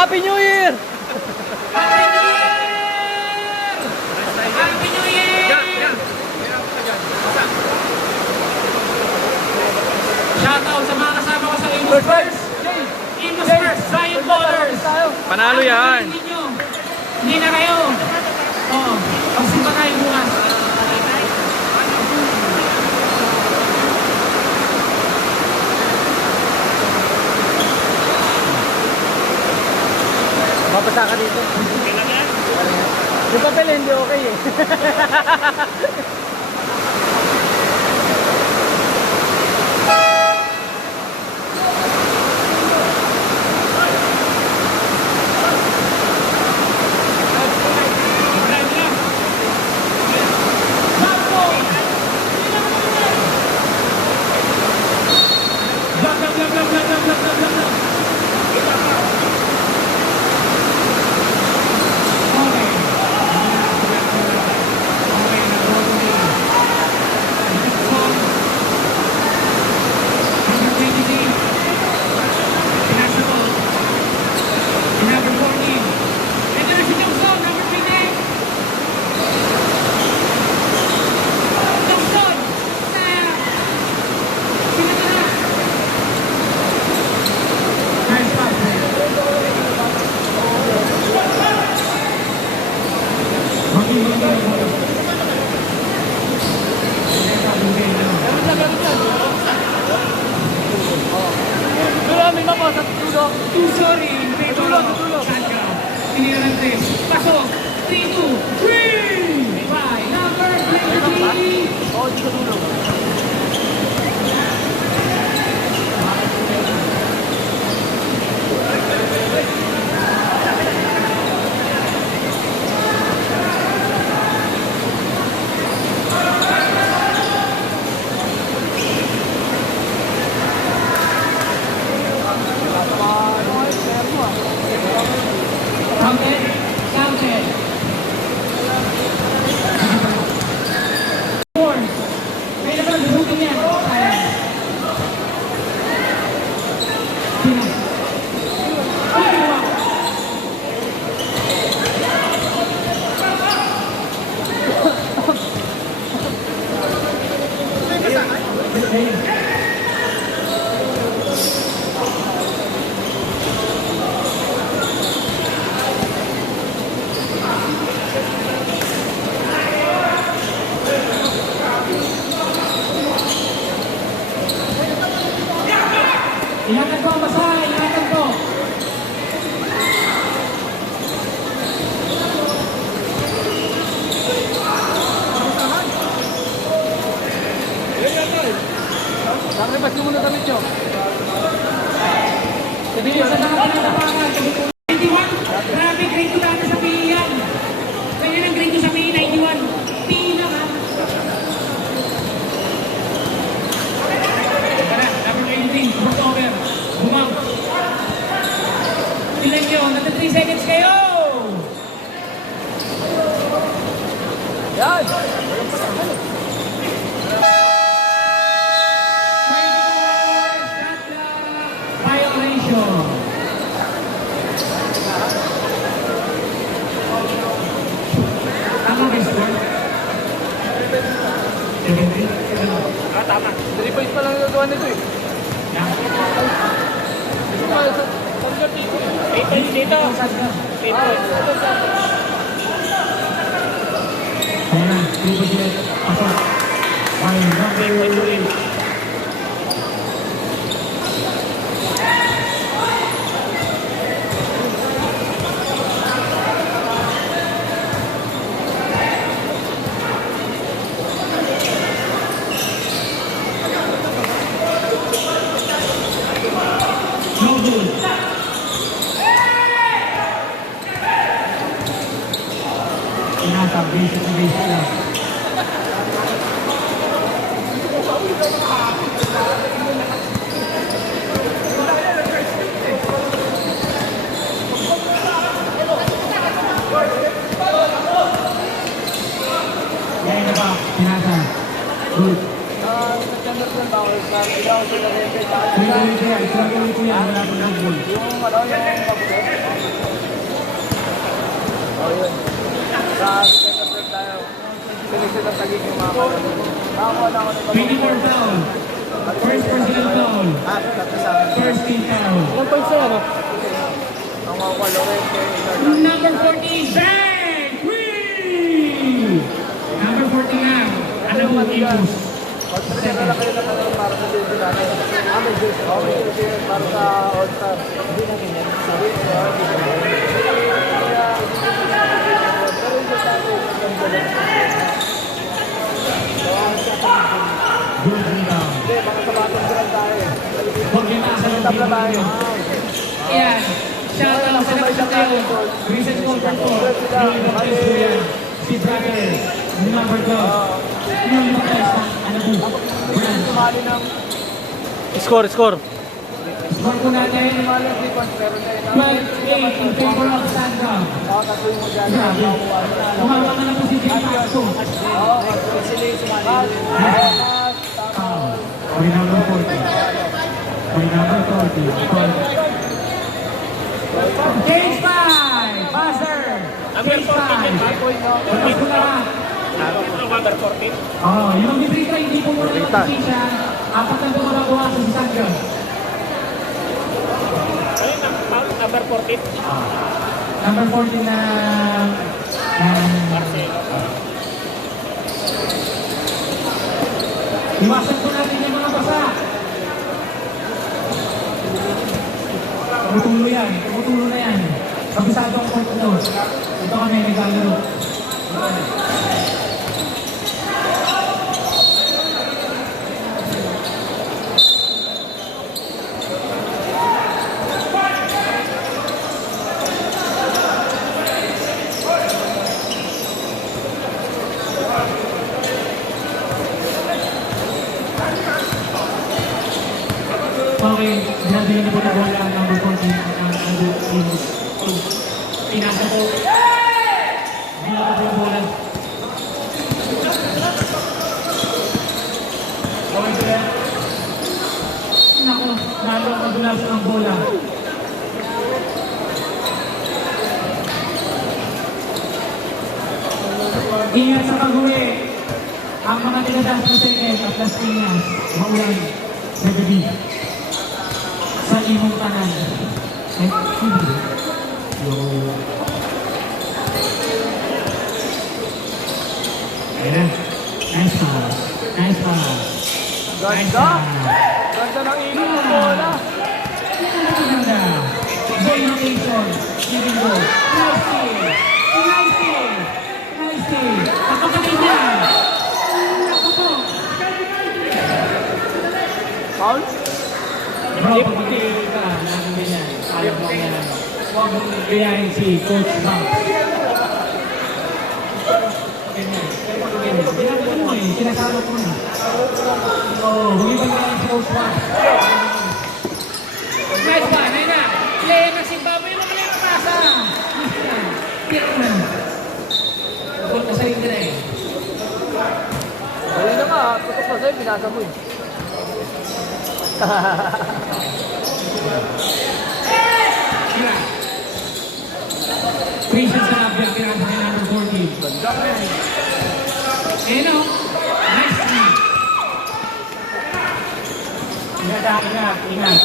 Happy New Year! Happy New Year! Shoutout sa mga kasama ko sa Imus First. Imus First, Zion Ballers. Panalo yan. Hindi na kayo. Oo, pagsimba kayo bukas. Mapasa ka dito. Okay lang yan? Yung papel hindi okay eh. Sorry, tulo. Tinira ng 3. Pasok. 3, 2, 3. Bye. Number 23. Counted. 4. May naman buto niya. Ingatan ko ang basa, ingatan ko. Saan rin ba sumunod damit nyo? Sabihin sa mga pinatapangan. 91, grabe grade 2 dati sa PE yan. Ganyan ang grade 2 sa PE, 91. PE na ha. Tara, number 18, cross over. Bumang. Ilan nyo, nata 3 seconds kayo. Yan! Violation. Tama ba yung score? 73? Tama. 3 points pa lang nagawa nito eh. Yeah. Eight points dito. 8 points. Ayan na, 3 points ulit. Pasok. One, number 8. No goal. Inasa, basic na basic lang. Yan na ba? Inasa. Good. Nag-Anderson ba ako sa ilaw sa Wala po ng goal. yung ano yung pagbuto? yun. Sa second break tayo. Selection ng tagig yung mga kalabot. Nakakuha na ako ng 24 foul. First personal foul. tatlo sa akin. First team foul. Ilang points na ano? Ang makuha, Lorente, Ilardan. Number 14, Zach Green! Number 14 now, ano po, Imus? All-star na lang kayo na para sa jersey natin. May jersey. May jersey para sa All-Star. Hindi na ganyan. Sorry. Pero yung jersey natin. Good rebound. Hindi, baka sa batang brand tayo. Huwag yun nasa loob Tap na tayo. Ayan, shout out sa lakas tayo. Recent goal for four. Yung ibang tayo po yan. Si Brother, number 12. Yung ibang tayo sa ano po. Sumali ng Score. Score po natin, sumali ng 3 points. Pero hindi. 12-8 in favor of Sandra. Tatlo yung mag-ano. Grabe. Kumawa ka na po si Jay Pasto. Sila yung sumali. Foul. By number 40. By number 40. Case 5! Buzzer! Number Case 14 5! yun, Tapos ko na. Number 14. Oo, yung mag-free try, hindi po muna mag-free siya. Apat na po mababawasan si Sandra. Ayun, number 14. Number 14 na... Iwasan po natin yung mga basa. Tumutulo na yan. Kabisado ang court ito. Ito kami naglalaro. Okay, dinadali na po na bola ang number 14 ang Andrew Imus. Pinasa po. Binaka po yung bola. Okay sila. Naku, lalo ang madulas ng bola. Ingat sa pag-uwi. Ang mga niladas na second at Las Piñas, maulan sa gabi. Sa imong tanan. Ayan. Nice pass. Nice pass. Nice Ganda! pass. Ganda ng ikot ng bola. Ganda. Jay Location. Giving goal. Nice team. Nice team. Nice team. Ako ka din yan. Ako po. Foul? Bro, pag-ibig ka, namin ganyan. Ayaw mo yan. Huwag mong gayahin si Coach Banks. Ganyan. Ganyan. Ginagawa mo eh. Sinasama ko na. Oo, huwag ibang gayahin si Coach Banks. Nice ba? Nay na. Play na si Baboy. Magaling ang pasa. Tira mo na. Huwag ka sa rin ka na eh. Dali na nga. Tutok na sa'yo. Pinasa mo eh. Tira. Christian Sanabia, pinasa kay number 14. Ganda. Eh no, nice three. Ingat.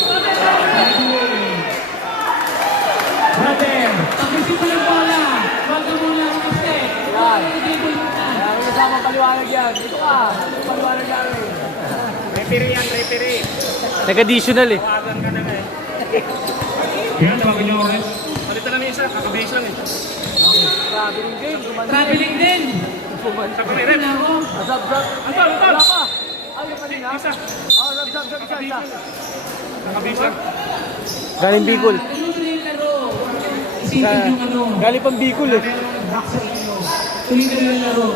Brother, pag-isip mo ng bola, huwag ka muna mag-step. Yan. Dribble mo na. Kaya may kasama paliwanag yan. Dito ka. Paliwanag namin. Referee yan, referee. Nag-additional eh. Tawagan ka na nga eh. Yan, tawagin niyo ako. Balitan namin isa, kakabase lang eh. Traveling game. Traveling din. Sa kumirep. Wala ako. Azab-zab. Antol! Wala pa. Ay, yung kanina. Isa. Azab-zab. Isa. Kakabase lang. Galing Bicol. Tuloy-tuloy yung laro. Isipin yung ano. Galing pang Bicol eh. Back sa inyo. Tuloy-tuloy yung laro.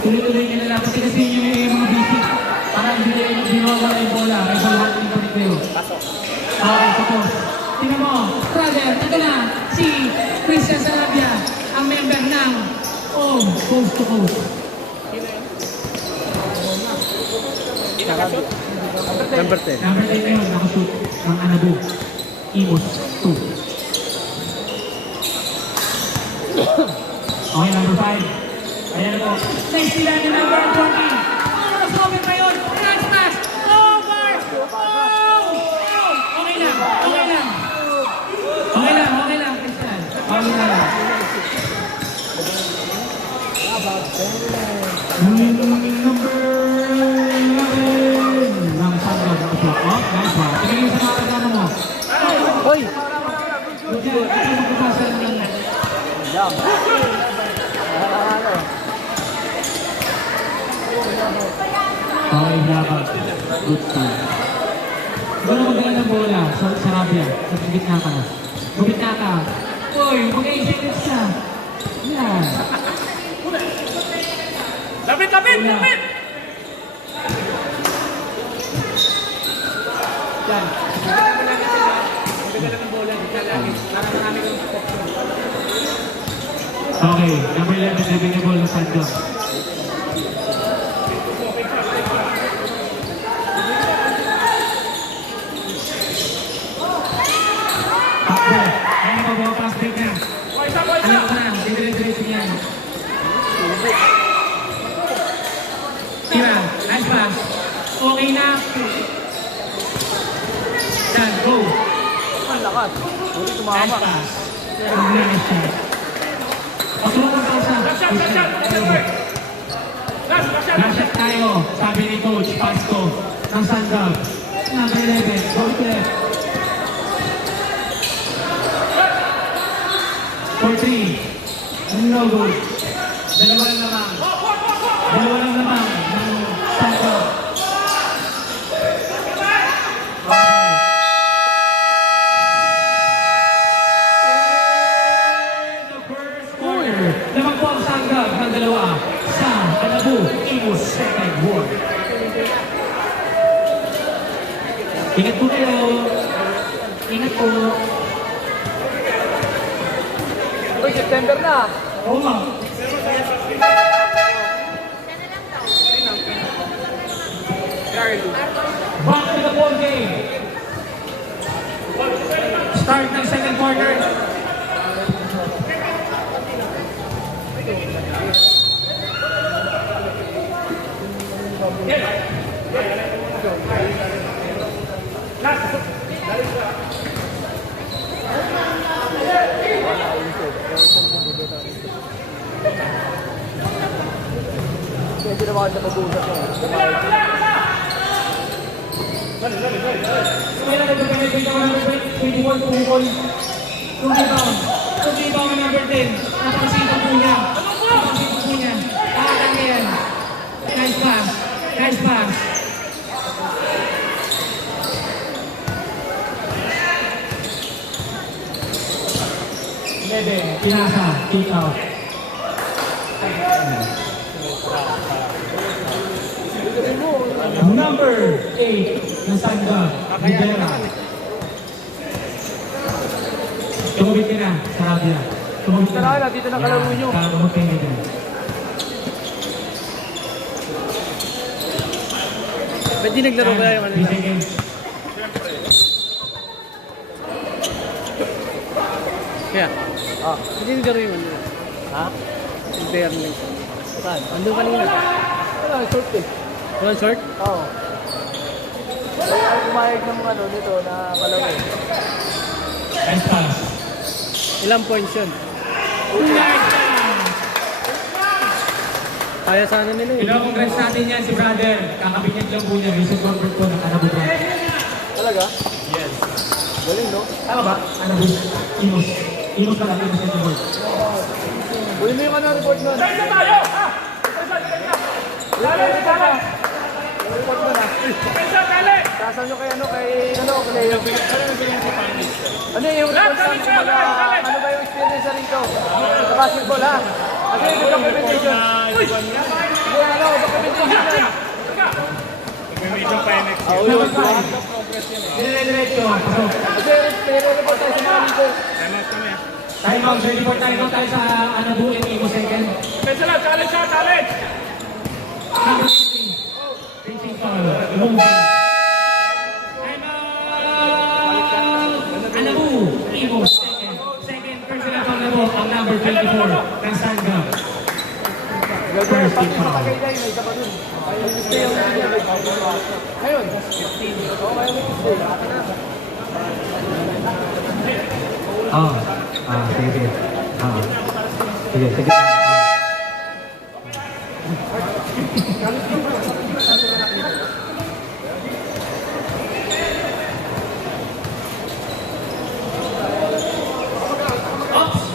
Tuloy-tuloy nyo na lang. Kasi kasi yun yung mga basic. Para hindi na binawala yung bola. May balahan yung panik kayo. Okay, tapos. Tingnan mo. Brother, ito na. Si Christian Sarabia. Ang member ng Coast to Coast. Number 10. Number 10 na yun. Nakashoot ng Anabu. Imus 2. Okay, number 5. Ayan po. Next sila ni number 14. Mas open pa yun. Cross pass. Over. Oh! Okay lang. Okay lang. Okay lang. Okay lang, Christian. Okay lang. Number 11. Ng Sandro. Oh, nice one. Tingnan sa mga kasama mo. Hoy! Good job. Ito magpapasa ng Jam. okay, dapat. Good team. Wala magdala ng bola sa Sarabia. Sa gitna ka na. Gumita ka. Uy, mag-i-execute siya. Yan. Lapit, lapit, lapit! Yan. Okay, number 11, driving the ball ng Santos. Takbo. Ayun po, bawa pass break na. Alam ko na, dire-diretso niyan. Tira, nice pass. Okay na. Yan, go. Ang lakas. Buti Nice tumama. pass. Nice shot. Patuloy ang pausa. Nashot tayo, sabi ni Coach Pasco ng Sandal. Number 11, go left. For 3, no good. Dalawa lang naman. Dalawa lang naman ng Sandal. Naman po ang sanggab ng dalawa sa Anabu Imus Second War. Ingat po kayo. Ingat po. Uy, September na. Oo nga. Back to the ball game. Start ng second quarter. Kaya hindi naman siya mag-uusap yun. Kaya nagpapalagay ka ng 21 tumukol. Kung rebound. Kung rebound ng number 10. Napakasipag po niya. Napakasipag po niya. Pakatan niya yan. Nice pass. Nice pass. Lede, pinasa, kick out. Number 8 ng Sandra, Rivera. Tumubit ka na, Sarabia. Tumubit ka na. Dito na kalaro nyo. Tumubit ka na. Ba't di naglaro ba yung ano? 3 seconds. Kaya, Ah, hindi naglaro yung ano. ha? Yung player lang. Saan? Andun kanina. Wala, short eh. Walang short? Oo. Kaya ako kumayag ng ano nito na kalaro eh. Nice pass. Ilang points yun? Nice pass. Kaya sana nila eh. Hello, congrats natin yan si brother. Kakabinyag lang po niya. Vision convert po ng Anabu Brand. Talaga? Yes. Galing, no? Tama ba? Anabu. Imus. Imus ka lang. Imus na convert. Uy, mo yung ano report nun. Isa tayo! Ha? Dali, dali! Report mo na. Isa, dali! Tasan nyo kay ano, kay Leo. Ano yung report sa amin kumbaga, ano ba yung experience sa rito? Sa basketball, ha? Kasi yung documentation. Hindi, ano, documentation yan. Number 5. Dire-diretso. Pasok. Kasi nire-report tayo sa mga rito. Time out. Ready for time out tayo sa Anabu and Imus second. Isa lang, challenge siya, challenge! Number 3. Reaching foul. Moving. Time out. Anabu. Imus second. Second personal foul na po ang number 24. First team foul. May isa pa dun. Ayun, stay yung ngayon, 15. Oo, ngayon may stay. Sige. Sige.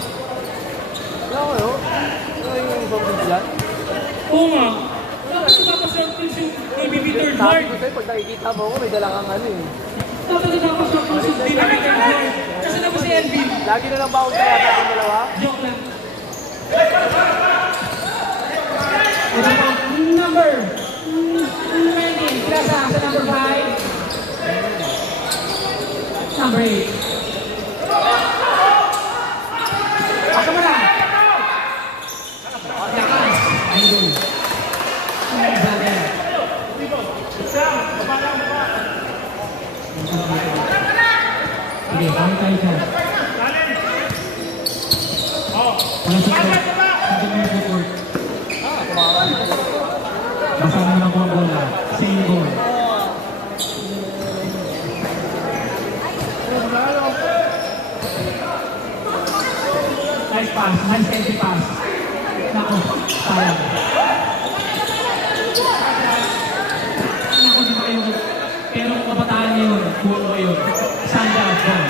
Wala kayo? Wala yung sobrang sila? Oo nga. Dapat nagpapasurprise yung ABB third Sabi guard. ko sa'yo, pag nakikita mo ako, may dala kang ano eh. Dapat nagpapasurprise yung ABB third guard. Kasi na po si LB. Lagi na lang ba ako kaya sa ating dalawa? Joke lang. Number 19, Krasa sa number 5. Number 8. Asa mo na? Lakas. Idol. Brother. Sige, kami tayo dyan. Wala sa court. Hindi mo yung court. Basa na naman po ang bola. Same ball. Nice pass. Nice empty pass. Nako, sayang. Nako, di ba kayo? Pero kung kabataan niyo yun, kuha ko yun. Sanda, ball.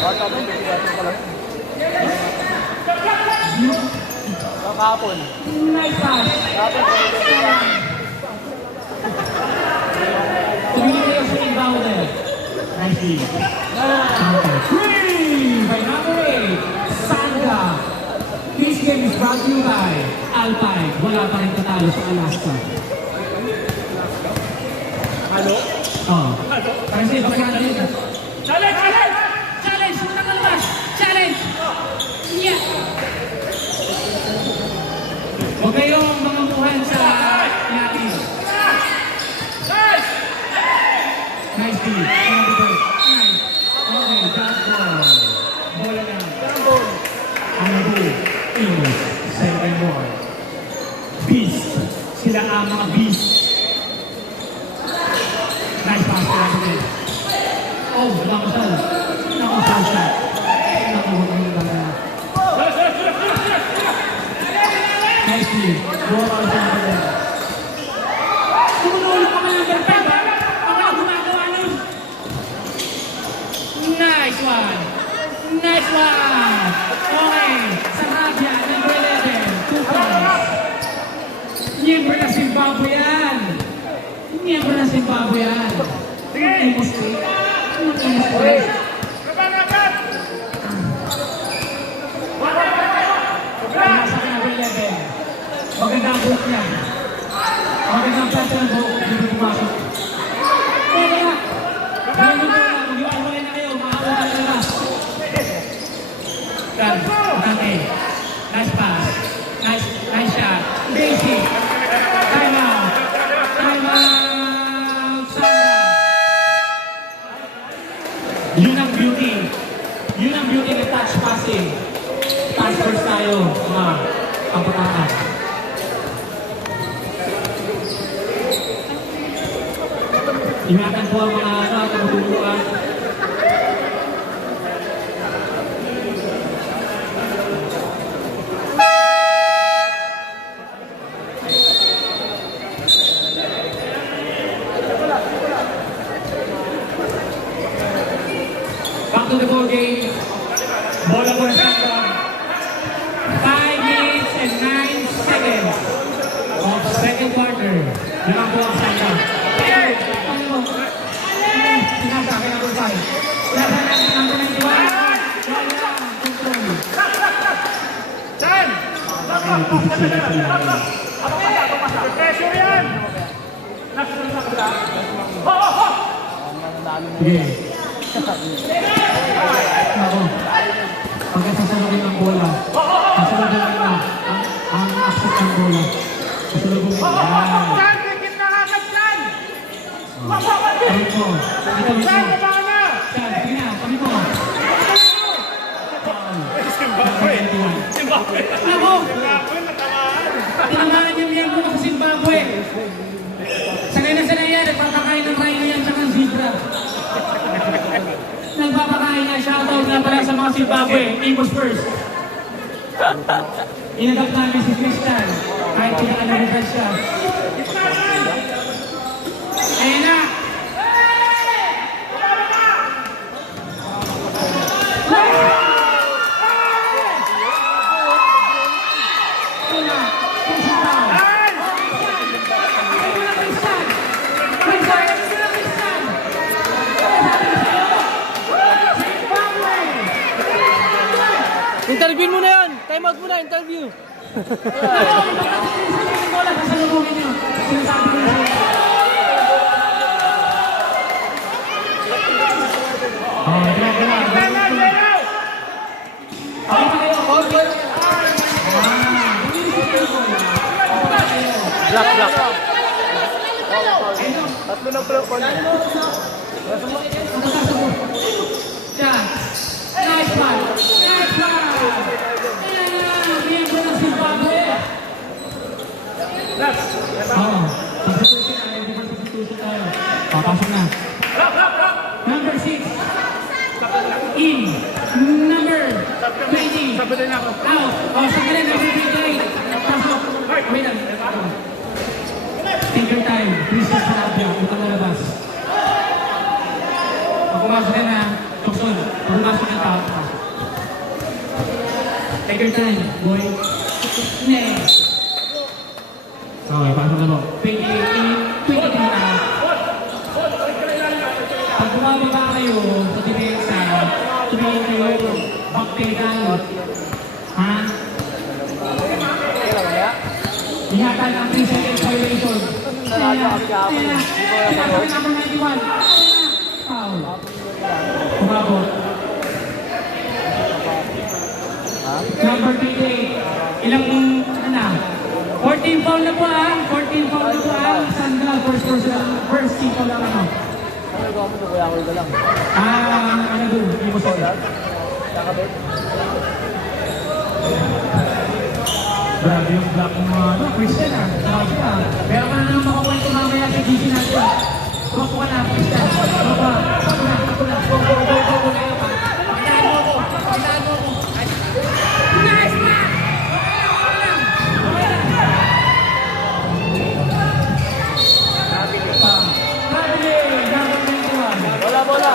Bata mo, hindi ko lang. Kahapon. Nice pass. Kahapon, Tumingin kayo sa inbounder. Nicely. Counter. Three by number 8, Sanda. This game is brought to you by Alpine. Wala pa rin tatalo sa Alaska. Ano? Kasi baka rin. Challenge! Unang kalabas! Challenge! Yeah! Huwag kayong mangamuhan sa natin. Nice D. Nice. Okay, that's ball. Bola na. Ano English. Second ball. Beast. Sila ang mga beast. Nice pass to Anthony. Oh, nakusal. Nakusal siya. Nakuha ng bala. Nice D. Ball out sa bala. Tumulong ka man ng perfect! Ang mga gumagawa nun! Nice one! Nice one! Okay, Sarabia, number 11, 2 points. Miyembro ng Zimbabwe yan. Miyembro ng Zimbabwe yan. Sige! Nasa ka number 11. Magandang book niya. Magandang pesa ng book. Hindi pumasok. Pwede na. Ganyan mo lang. Mag-iwalay na kayo. Makakawa ka na lang. Okay. Nice pass. Nice shot. Daisy. Time out. Time out. Sandra. Yun ang beauty. Yun ang beauty ng touch passing. Pass first tayo. Mga kabataan. Ingatan po ang mga tumutulungan. Back to the ball game. Bola for Sandra. 5 minutes and 9 seconds of second quarter. Yun ang po ang Sandra. Sinasa, kaya number 5. Sinasa natin number 91. Pressure yan! Sige. Ako. Pagkasasalubin ng bola. Sasalubin na ang access ng bola. Sasalubin na. Saan? May gitna agad dyan! Kami po. Ito mismo. Saan? Baba ka na! Saan? Sige na. Kami po. Zimbabwe! Zimbabwe! Ako! Tinamaan yung yan mo sa Zimbabwe. Sanay na sanay yan, nagpapakain ng rhino yan sa zebra. Nagpapakain na, shoutout na pala sa mga Zimbabwe, Imus first. Inagap namin si Christian, kahit pinaka-naritas siya. Ayan na! Interview mo na yan! Time out mo na, interview! Black. Tatlo ng play call. Nice one! Nice one! Ayan na! Miyembro ng Zimbabwe! Substitution na. Ready for substitution tayo. Papasok na. Number 6. In. Number 20. Out. Sandali. Number 28. Pasok. Wait lang. Take your time. Please just Sarabia. Ito na labas. Pag pumasok ka na, Tukson. Pag pumasok ka na, take your time, boy. Next. Okay, pasok na mo. 23 na. Pag bumababa kayo sa depensa, tumingin kayo, backpedan. Ha? Ihatan ang 3 seconds violation. Ayan. Pinasok na number 91. Foul. Umabot. Number 28. Ilang na? 14 foul na po ah. 14 foul na po ah. Sandal, first team foul lang ano. Ano doon? Hindi mo sa grabe yung black ng mga Christian ah. Grabe ah. Pero ka na naman makakwento mamaya sa GC natin. Tumakbo ka na, Christian. Ano ba? Ako na. Go. Pagdaan mo ako. Nice man! Bola.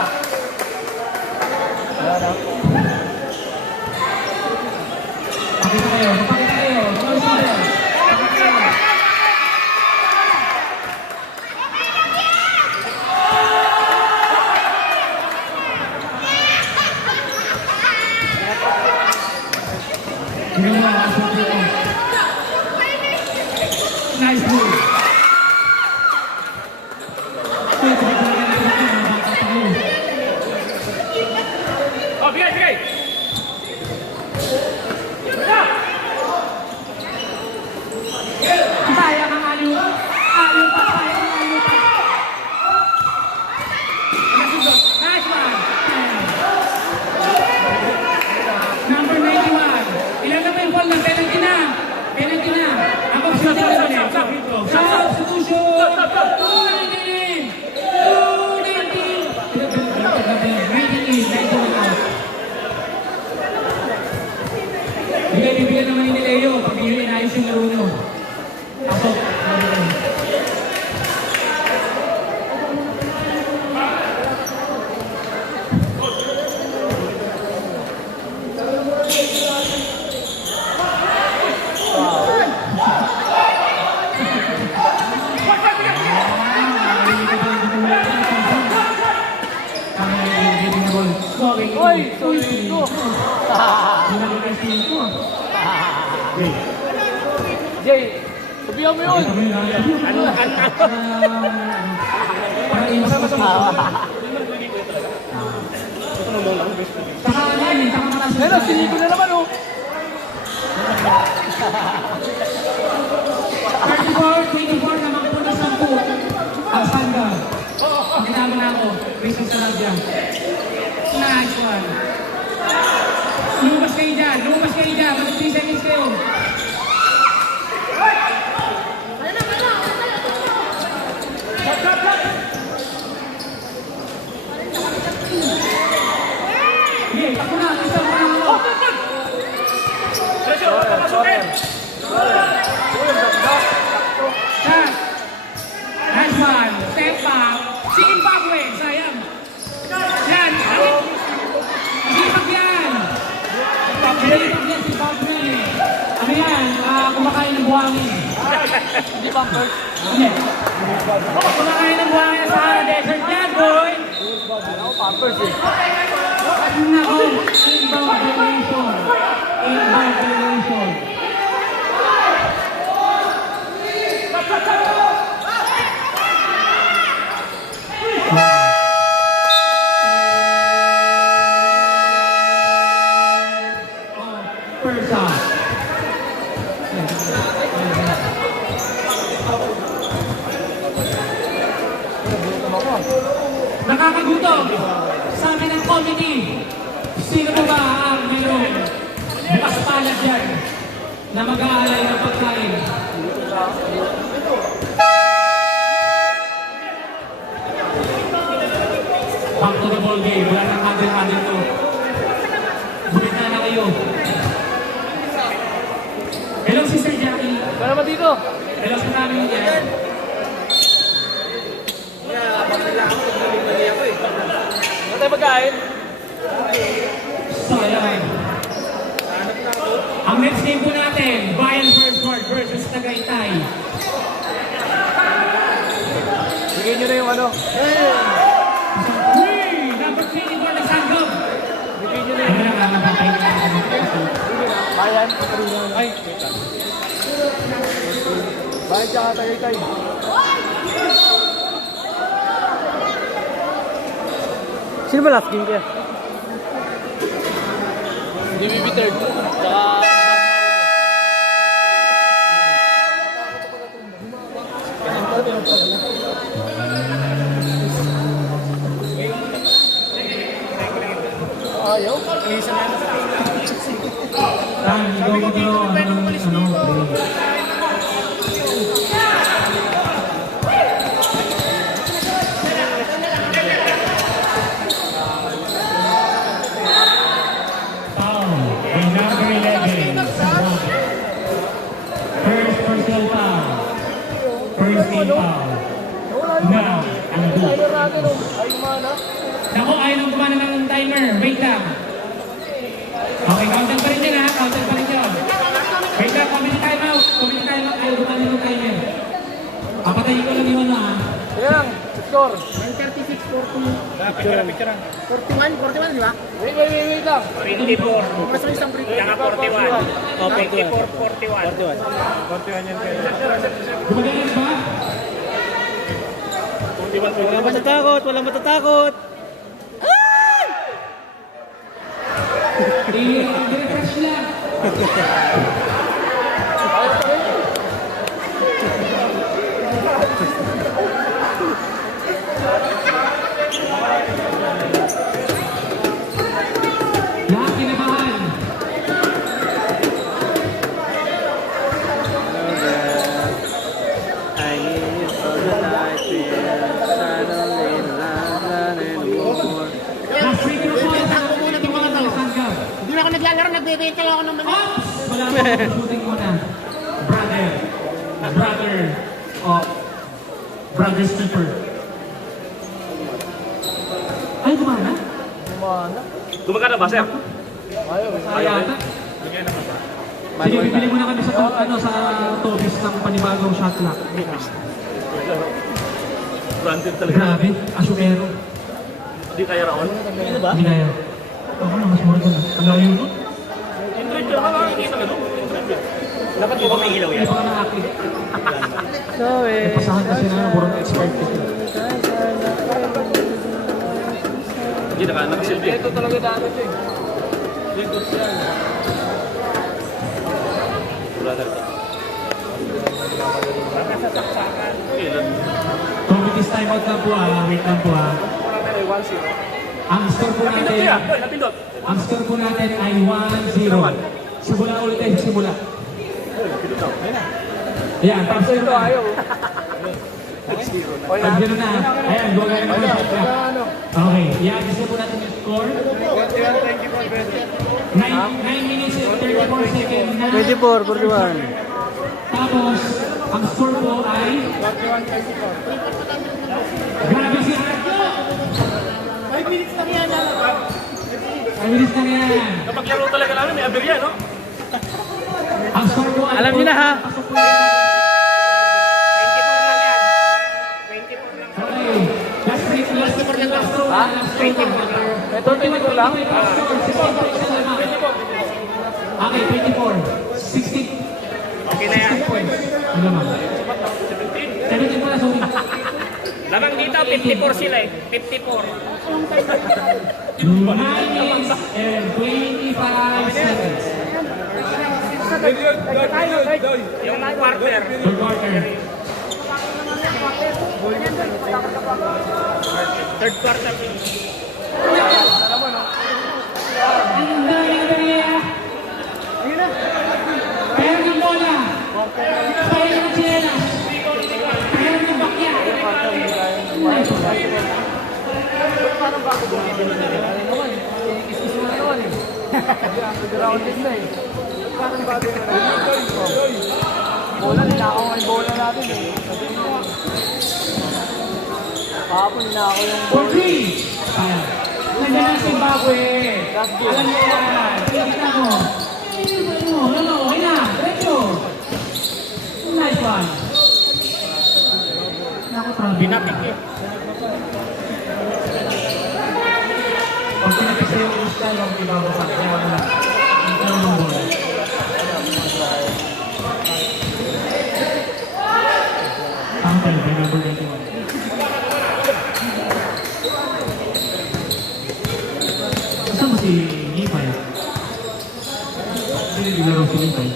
Pakita kayo. Nice move. Bigay! Sayang ang aliw. Aliw pa. Nice one. Number 91. Ilan na ba yung ball na? Penalty na. Ako substitution. Bigyan naman ni Leo pag inayos yung laro nyo. Ako. Jay, sabihan mo yun. Pero sinigo na naman oh. 34 naman po na 10. Ang sanda. Kinama na ako. Racing sa Labia. Nice one. Lumas kayo dyan. 3 seconds Nalilipag yan si Bagman eh. Ano yan? Kumakain ng buhangin. Hindi Pampers. Hindi. Kumakain ng buhangin sa desert yan, boy. Ako Pampers eh. Nako, inbound violation. Inbound violation. Persa. Nakakagutom sa amin ng committee. Sino po ba ang mayroong bukas palad dyan na mag-aalay ng pagkain? Back to the ball game. Wala nang handle to. Bumita na kayo. Hello, Sister Jackie. Para ba dito? Hello sa namin yan. Ano tayo magkain? So, ayan. Ang next game po natin, Bayan First Ward versus Tagaytay. Bigyan nyo na yung ano. Number 3 ni Gordon Sanggab. Bigyan nyo na Ano na nga, napapay na Bayan. Ay. Bayan tsaka Tagaytay. Sino ba last game kaya? DBB third. Tsaka... Ayaw. Tan, ikaw ba pero number 11. First personal foul. First team foul. Now, ang boot. Timer natin oh. Ay, kumana. Naku, ayaw nang kumana ng timer. Wait lang. Okay, counter pa rin yan ha. Counter pa rin yun. Wait lang, committee timeout. Committee timeout. Ayaw kumana ng timer. Papatayin ko lang yun ha. Sige lang. Score. 41, di ba? Wait lang. 24. Mas may isang break. Saka 41. Oh, 41. 41. 41 yan kayo. Gumagalit ba? Walang matatakot, walang matatakot. Dire-crush lang. Lahat kinabahan. I need for the night suddenly land anymore. Last free throw po. Ito mga Sanggab. Hindi na ako naglalaro, nagbebenta lang ako ng mali. Wala akong shooting muna. Brother. Brother. Oh. Brother Skipper. Ay, gumana? Kumana. Gumagana ba, sir? Ayaw. Ayata. Sige, bibili muna kami sa sa Tobis ng panibagong shot clock. Branded talaga. Grabe, asumero. Hindi kaya raon. Ano ba? Hindi kaya. Ako na, mas mura ko na. Ang layo mo? Indrid ka naman. Dapat po ba may ilaw Hindi yan? pa ka nakakit. So, May pasahan kasi na burong expert ko. Hindi nakasilbi. Ito talaga dami ito eh. Dito siya. Brother ka. Ilan? Committee's timeout lang po wait lang po Ang score po natin, Napindot. ang score po natin ay 1-0. Simula ulit tayo, simula. Ayan, tapos ito. Ayaw. 5-0 na. Ayan, gawagay na po shot clock. Okay, i-adjust na po natin yung score. 9 minutes and 34 seconds na. 24, 41. Tapos, ang score po ay... Grabe si Arjo! 5 minutes lang yan. Mabilis na yan. Kapag laro talaga namin, may aberya, no? Ang score ko ay... Alam niyo na, ha? Pasok po yan. 24 lang yan. 24 lang. Okay. Last break, last throw. Last throw. Ito, 22 lang. Okay, 24. 60. Okay na yan. 60 points. Ano naman? 17 pala, sorry. Lamang dito, 54 sila eh. 54. 2 minutes and 25 seconds. Yung quarter. Third quarter. Third quarter. Ang dali. Kaya ng bola. Kaya ng chinelas. Kaya ng bakya. Nice one. Ground din na eh. Parang bagay na rin. Bola, ninakaw nga yung bola natin eh. Kahapon ninakaw yung For 3. Nandiyan ang Zimbabwe. Alam niyo yan. Tingnan mo. Okay na. Diretso. Nice one. Naku, trabi. Binapik eh. Pag pinapit sa'yo yung style, ang ibabasa. Kaya wala. Ang tanong ng bola. Ang tayo, by number 91. Saan mo si Nipay? Hindi naglaro si Nipay.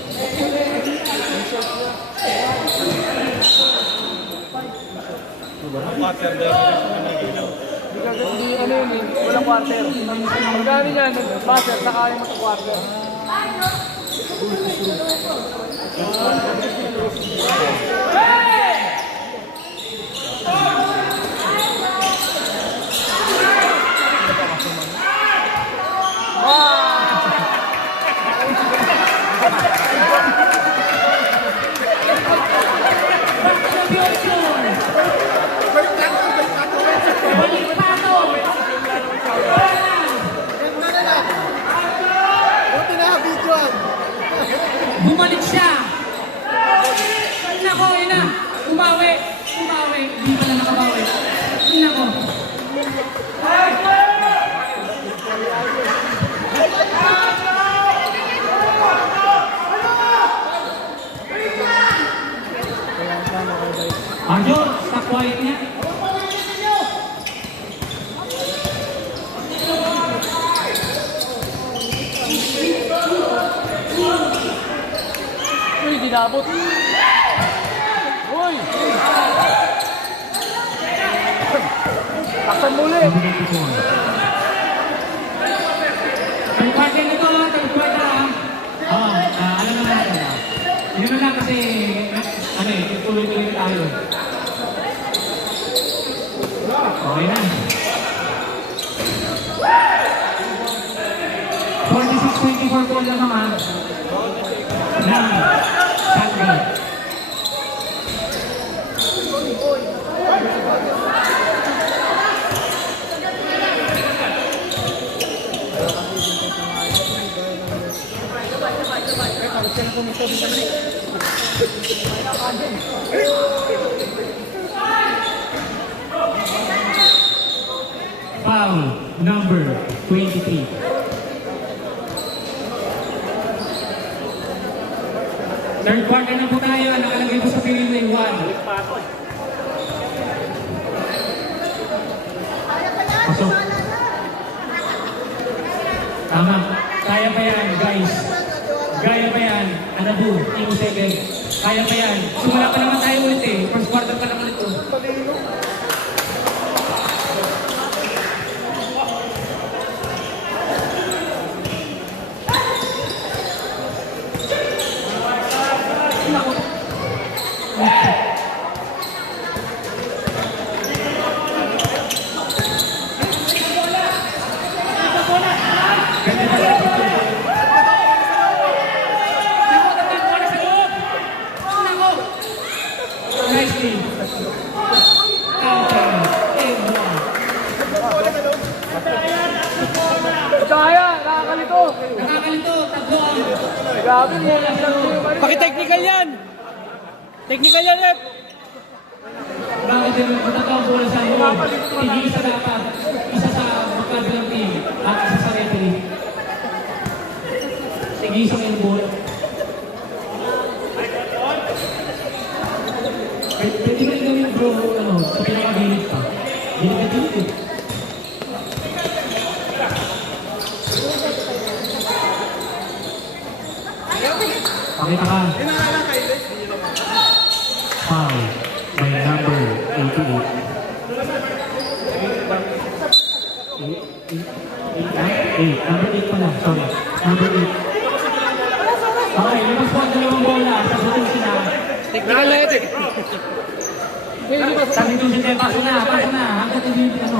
Hindi ano yun eh. Walang quarter. Magkano yan? Buzzer, saka yung mga quarter. Bumalik siya! Nako, yun na! Umawi! Hindi pa na nakabawi. Nako! Arjo, stop quiet niya. Uy, dinabot. Uy! Taksan muli. Third quarter na to, third quarter alam naman natin Yun na lang kasi, tuloy-tuloy tayo. Okay na. 46-24 goal lang naman. Sandro. Foul number 23. Third quarter na po tayo. Nakalagay po sa piling na yung 1. Pasok. Tama. Kaya pa yan, guys. Kaya pa yan. Anabu, Team 7. Kaya pa yan. Sumula pa naman tayo ulit eh. First quarter pa naman ito. Nicely. Nakakalito, tatlo ang Grabe, muna lang yung Paki-technical yan! Technical yan, rep! bakit yung matatawang bola sa iyo. Hindi isa dapat. Isa sa magkabilang team at isa sa referee. Sige, isang yung bola. Pwede ba gawin bro, sa pinakagilid pa? Gilid eh. Pakita ka. Foul by number 88. 8, number 8 pala, sorry. Number 8. Okay, lumabas po ang dalawang bola. Sagutin sila. Technical na yan, Sagutin sila, paso na. Hanggat hindi ano.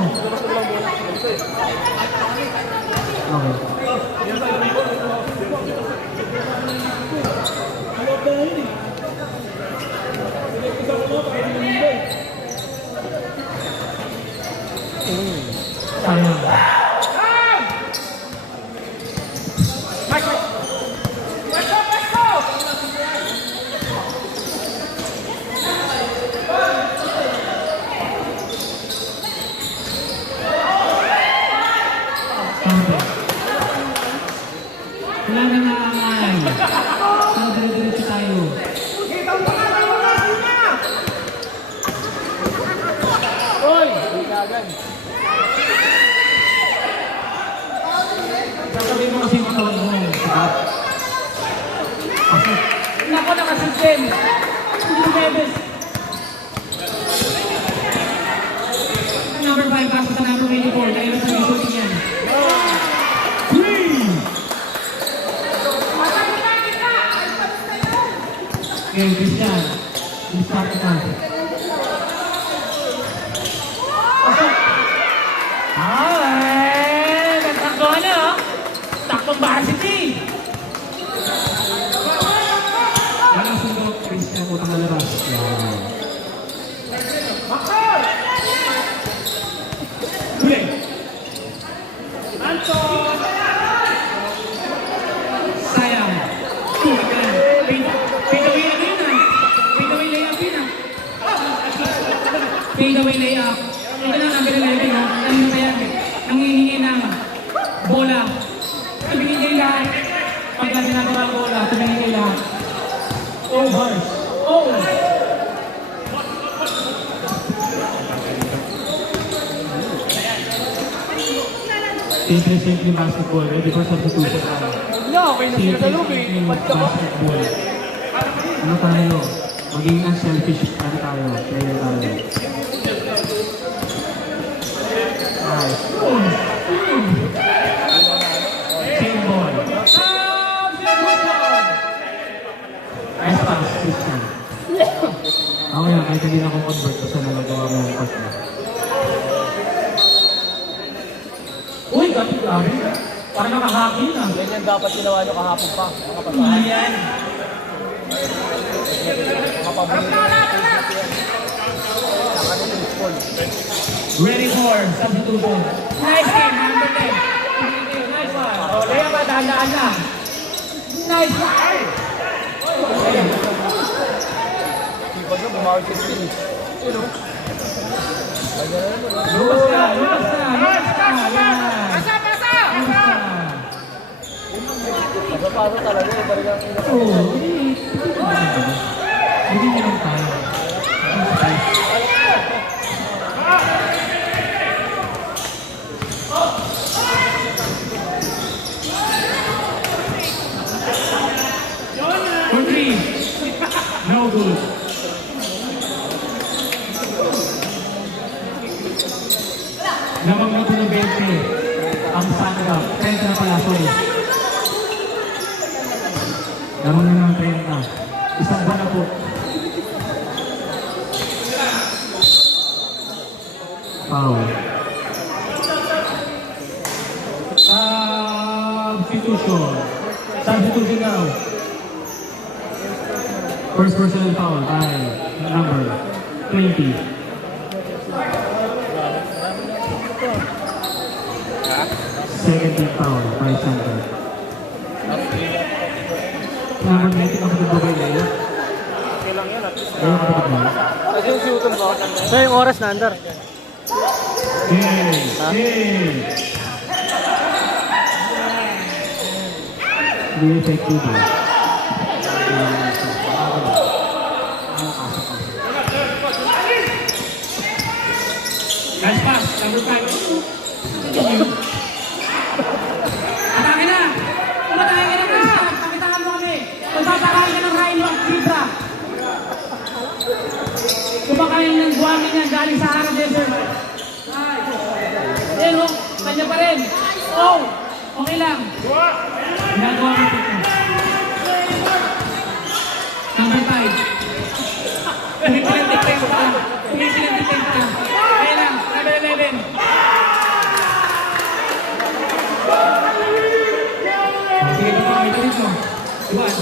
Okay. Sayang. Wala na naangan. So, dire-diretso tayo. Oy! Kagad. Sasabihin mo kasi yung katawan mo. Sabat. Pasok. Nako, nakasigin. Hindi Neves. Number 5, pasok sa number 24. Kaya sa may shooting yan. Okay, Christian. Start ka. Pasok. Nagtakbo na. Takbong varsity. Walang sundok, Christian, utang na labas. Huli. Sayang. Fade away layup. Ito na ang pinag-layup mo. Ano na yan? Nangihingi ng bola. Tumingin lahat. Pagka ginagawa ang bola, tumingin lahat. Over. Oh! Simple basketball. Ready for substitution. No, okay na sila sa loob eh. Basketball. Ano tayo? Maging unselfish ano tayo. Player tayo. Nice. Same ball. Nice pass, Christian. Ako yan, kahit hindi na akong convert kasi nalagawa mo yung pass mo. Uy, gabi. Parang nakahaki na. Ganyan dapat ginawa nyo kahapon pa. Ayan. Ready for substitution. Nice game, number 10. Nice one. Oh, Lea ba, dahan-dahan na. Nice one. People nyo, bumawag sa sila. Lumas na. Pasa talaga eh. Talagang Oo. Hindi naman tayo. For three. No good. Lamang na po ng 20. Ang Sandra. 30 na pala, sorry. Lamang na ng 30. Isang buwan na po. Foul. Substitution. Substitution now. First personal foul by number 20. Second team foul by Sandra. kasama niya ito kapatid mo kayo ngayon. Okay lang yan at least. Ayun kapatid mo. Kasi yung siutan mo. So yung oras na andar. Hindi effective eh. Last pass, number 5. Atake na! Umatake ka na, Christian! Pakitaan mo kami! Magpapakain ka ng Rhino at Zebra! Kumakain ng buwangin yan galing sa Sahara Desert. Ayan o, kanya pa rin. Oh, okay lang. Ginagawa mo ito. Number 5. Pinipilang defense pa. Pinipilang defense pa. Kaya lang, number 11. Sige, ito pa. Ito dito. Iwan.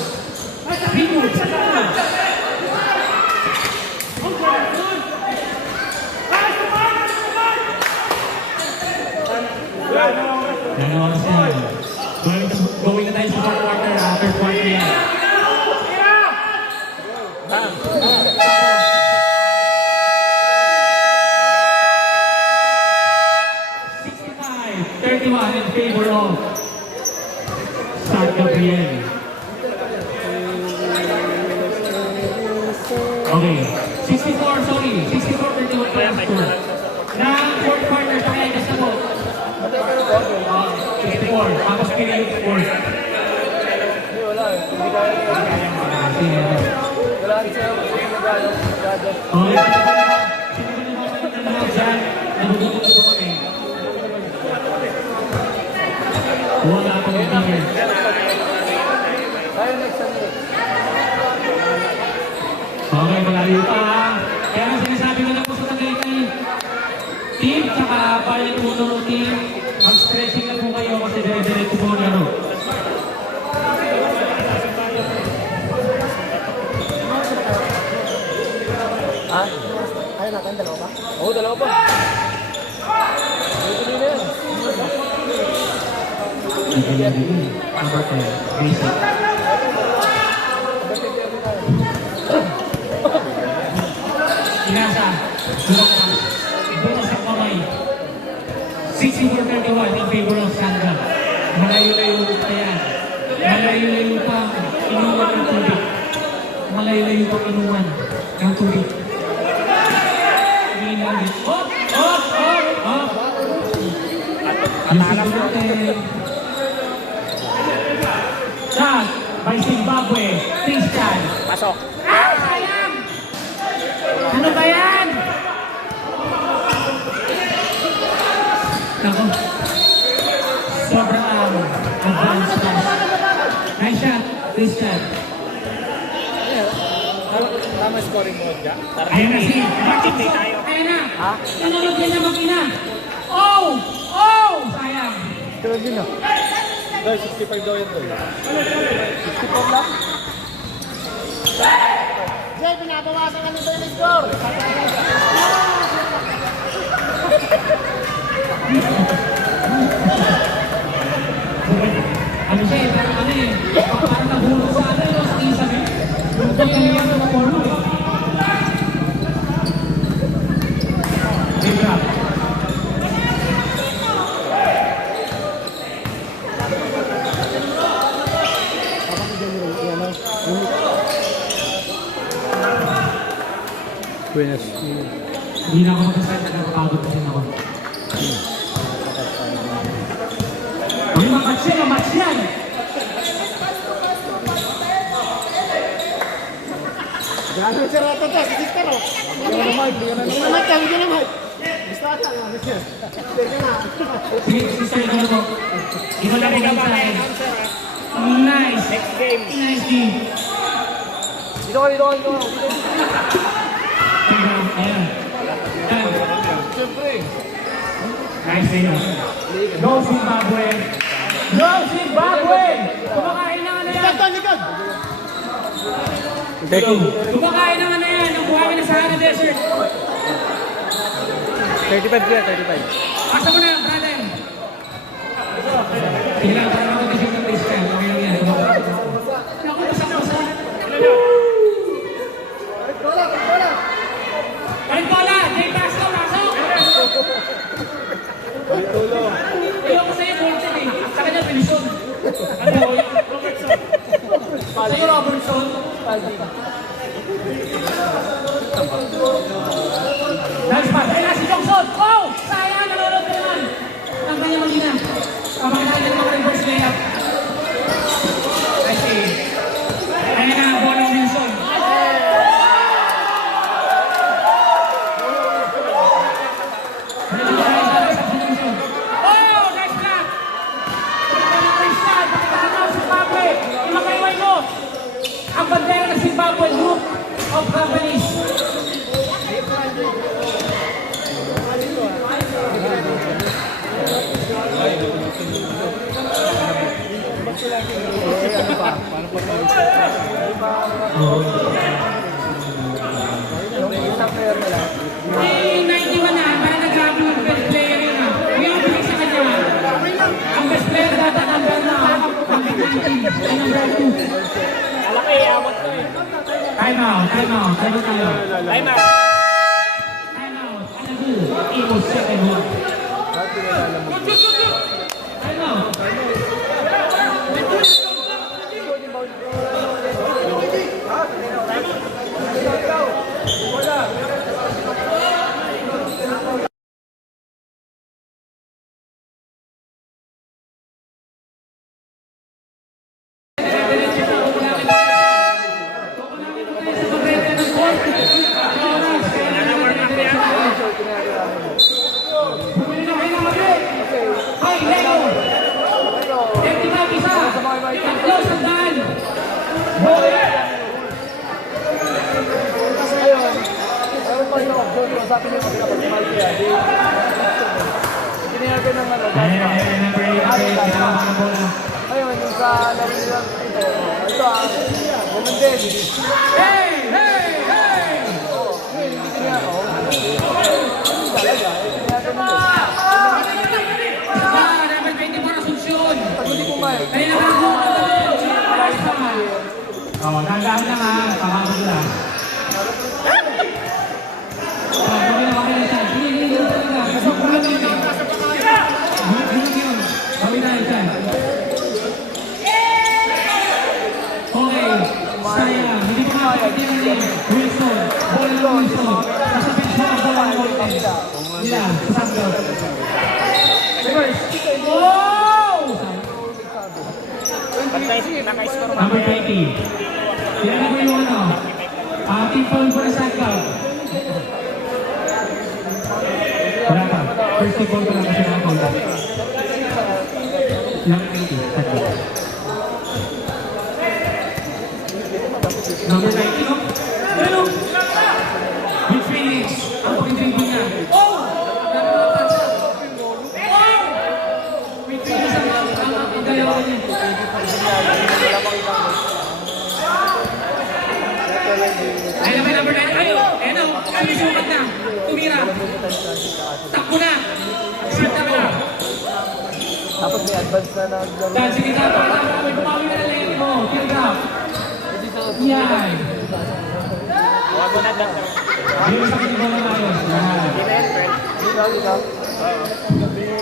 Remove. Ganon siya. Going na tayo sa fourth quarter after 4 p.m. In favor of San Gabriel. Okay, 64, sorry, 64-31 kaya score. Na fourth quarter, kaya kasi po. 64, tapos pinili yung score. Hindi, wala eh. Hindi kaya. Wala rin siya. Okay, sino ba naman dyan? Nagugutom ko kami. Wala akong tingin. Tayo next time. Okay, malayo pa ha. Kaya nga sinasabi ko na po sa Tagaytay. Team, saka pilot puno team. Mag-stretching na po kayo kasi dire-diretso po laro. Ha? Ayaw natin, dalawa pa? Oo, dalawa pa. Tuloy na yan. Number 10, basic. Inasa, Durang, Bukas ang kamay. 64-31 in favor of Sandra. Malayo-layo pa yan. Malayo-layo pa inuwan ng tubig. Malayo-layo pa inuwan ng tubig. Hindi namin. Oh! Oh! Oh! Oh! Shot by Zimbabwe, Christian. Pasok. Ay, sayang! Ano ba yan? Ako, sobrang advanced pass. Nice shot, Christian. Tama scoring mode ka. Ayan na si Martin. tayo. Ayan na. Nanunod yan na mag-ina. Oh! Oh! Sayang. Ito din na. Guys, 65 daw yan doon. 65 lang? Jay, pinabawasan ka nito yung score! Ano siya eh, parang ano eh. Parang nahulog sa ano yun, sa isang eh. Yung pagkaliyan ng porno eh. Zebra. Buenas. Hindi na ako magsasabi, nagpapagod kasi ako. Uy, match yan, match yan! Grabe si Rata to, si Sister o. Hindi na mic, hindi na mic, hindi na mic. Gusto ata, ano siya? Sige na. Sige, sister, ano mo? Iba lang ikaw sa akin. Nice! Next game. Nice game! Dito ka. Ayan. Ayan. Siyempre. Nice day yun. Go Zimbabwe! Go Zimbabwe! Kumakain na ano yan! Likod! Kumakain na ano yan! Ang buhangin na Sahara Desert! 35 kaya, 35. Pasa mo na, brother! Sige lang, para ako kasi ng Christian. Okay lang yan. Naku, basta Aldin. Nice pass. Ayun na si Johnson. Oh! Sayang! Nalulog na naman. Ang kanya magina. Kapagkaan niya naman reverse layup. I see. Ayun na, Bono Wilson. Oh! Nice block! Nice shot. Pakita mo si Zimbabwe. Imakaiway mo. Ang bandera ng Zimbabwe Group of Companies. Yung isang player nila. Eh, 91 na, parang nag-grab yung best player yun ah. Yung pinig sa kanya, ang best player dapat number na, ang 19, ay number 2. Malaki, abot to eh. Time out tayo. Ay, ma. Time out, ano do? Equals second one. Bakit pinalala mo? Time out. Hey, Leo! Empty back isa! Tatlo, sandaan! Ayun. Ayun pa yung John, sabi niyo kasi napag-mahal kaya. Ginagawa ng ano. Number 8, kailangan ng bola. Ayun, yung sa laro nila ito. Ito ah. Ganun din. Hey! Hindi ginagawa. Talaga. Ginagawa Number 24, Asuncion. Pag hindi pumayag. Kaya nakakuha ka oh, tandaan lang ha. Pakakot lang. Kami na siya. Hindi talaga. Kasi kulang yun. Bulag yun. Kami na siya. Okay. Sayang. Hindi ko makakatiyan ni Wilson. Bola Wilson. Nasa pitch mo ang bola ng Golden. Nila. Sasando. Reverse. Oh! Naka-score ma. Number 20. Yan na po yung ano. Team foul po na sa club. Wala pa. First team foul pa lang kasi na foul. Number 20. Number 19, no? Ano? With Phoenix. Ang pag-dribble niya. Oh! With Phoenix ang galaw niya. Ayun na number 9. Ayun na. Sumisukat na. Tumira. Takbo na. Shot na ba? Tapos may advance na naglaro. Yan, sige na. May bumawi na ng lane mo. Kill drop. Yan. Huwag mo na dyan. Yung sa kanya na tayo. Yan. Dito.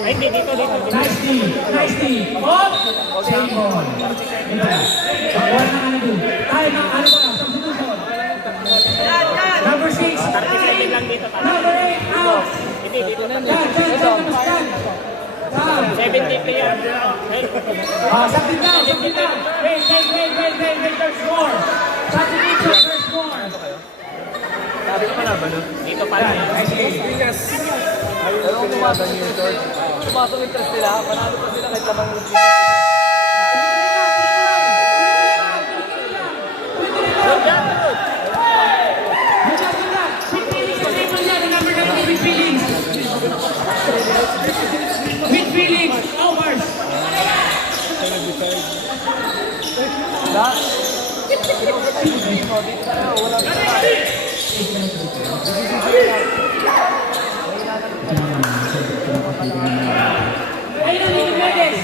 Ay, hindi. Dito. Nice D. Oh! Same ball. Ito na. Wala na ano doon. Tayo na. Ano ba? Substitution. Number 6. 30 seconds lang dito. Number 8. Out. Hindi, dito. Yan. Foul. 70 player. Sakit lang. Wait. There's more. Substitution. There's more. Sabi ko pala ba nun? Dito pala. Pero kung tumasok yung George, tumasok yung interest nila, panalo pa sila kahit lamang yung With feelings, hours. Wala. Wala. Ayun ang Nico Mendes.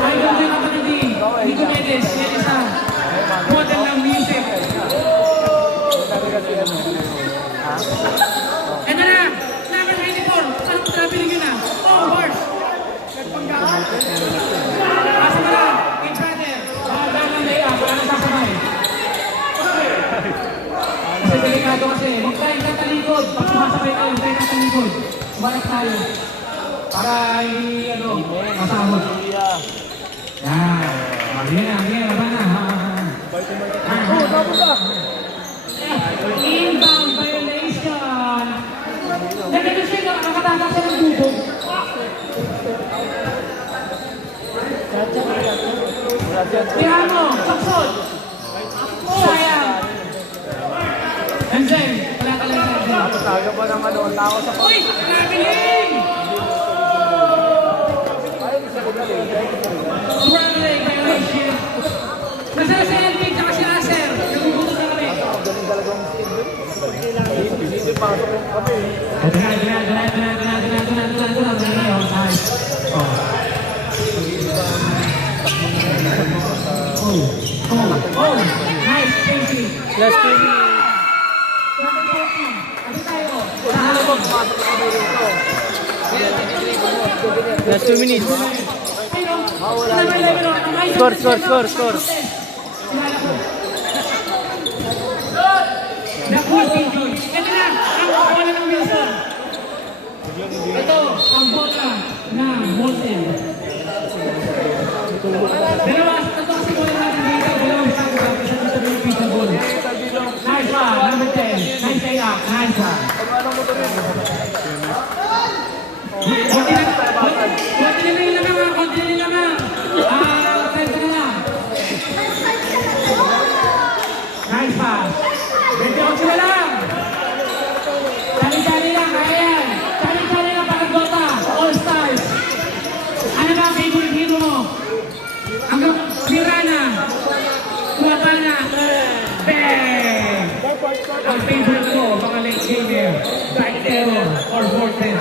Ayun ang Nico Mendes. Yan isa. Model ng music. Ano na? Number 94. Anong traveling yun na? Oh, horse. Asa mo lang. Each other. Dahil Balik tayo. Para hindi, masahod. Yan. Yan. Laban na. Inbound violation. Nagano siya, nakatakas siya ng bubog. Tirahan mo, saksod. Sayang. Enzen, wala ka lang Enzen. Taga pa ng tao sa Uy! Nabiling! Traveling violation. Nasaan si Elvin tsaka si Acer? Nagugutot na kami. galing talagang hindi pasok yung kami. Ito na. Nice, Casey. Last 2 minutes. Ano tayo? Ano ba pumasok yung kami rito? Last 2 minutes. Score. Ito na, ang bola ng Wilson. Ito, ang bola ng Molten. Tatlo kasi bola natin dito. Dalawang sa pizza ball. Nice one, number 10. Nice day up, nice one. Anong mo ito rin? Konti na lang. Sento na lang. Nice pass. 28 na lang. Sali-sali lang, kaya yan. Sali-sali lang para Gota. All stars. Ano ba ang favorite hero mo? Hanggang Mirana. Kuwapana. Bang! Ang favorite ko, mga late gamer. Dark Terror or Vortex.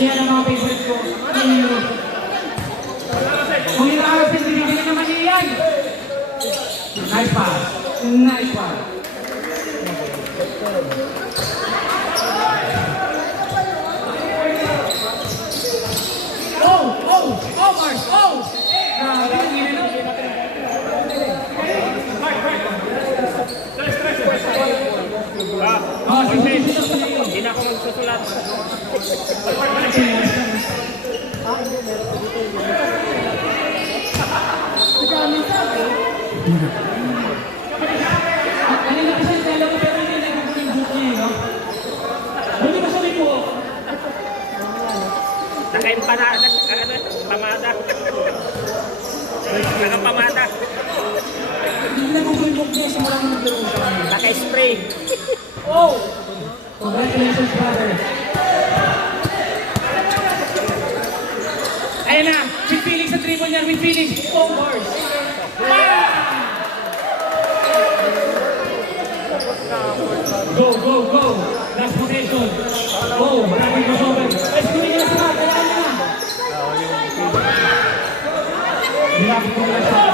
Yan ang mga favorite ko. Kung yung Arsen, binibigyan naman niya yan. Nice pass. Nice pass. Mars! Hindi na ako magsusulat. Kanina kasi dalawa ko pero hindi nagkukunin yung book niya, no? Hindi ba sabi ko? Naka-empanada. Pamada. Naka-pamada. Hindi nagkukunin yung book niya, simula mo nagkaroon siya. Naka-spray. Oh! Congratulations, brother. Ayan na, with Felix sa triple niya, with Felix. Oh, bars. Go. Last possession. Oh, maraming crossover. Let's do it na sila. Kailangan na. Grabe ko na siya.